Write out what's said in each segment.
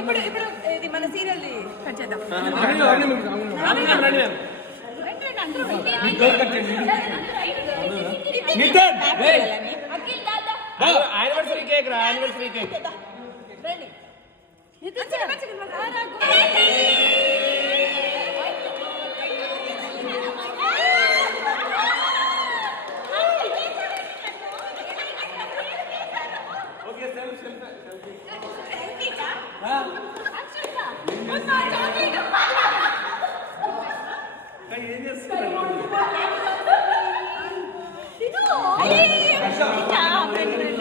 ఇప్పుడు ఇది మన సీరియల్ కట్ చేద్దాం. యానివర్సరీ కేక్ రా, యానివర్సరీ కేక్.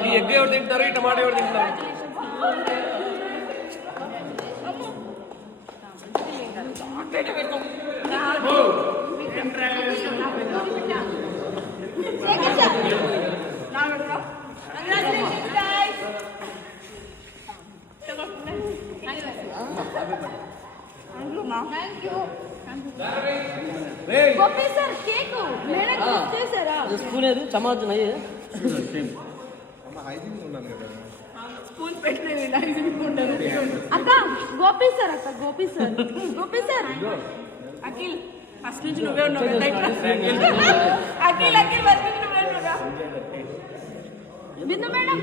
ఈ ఎగ్ ఎవరు తింటారు, ఈ టమాటా ఎవరు తింటారు? స్పూన్ ఏది చమాచ్ నయ్యే అక్క గోపి సార్, అక్క Gopi sir, Gopi sir. Akhil first నుంచి నువ్వే ఉన్నావు. అఖిల్ అఖిల్ ఫస్ట్ నుంచి నువ్వే ఉన్నావుగా. బిందు మేడం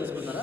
చూసుకున్నారా?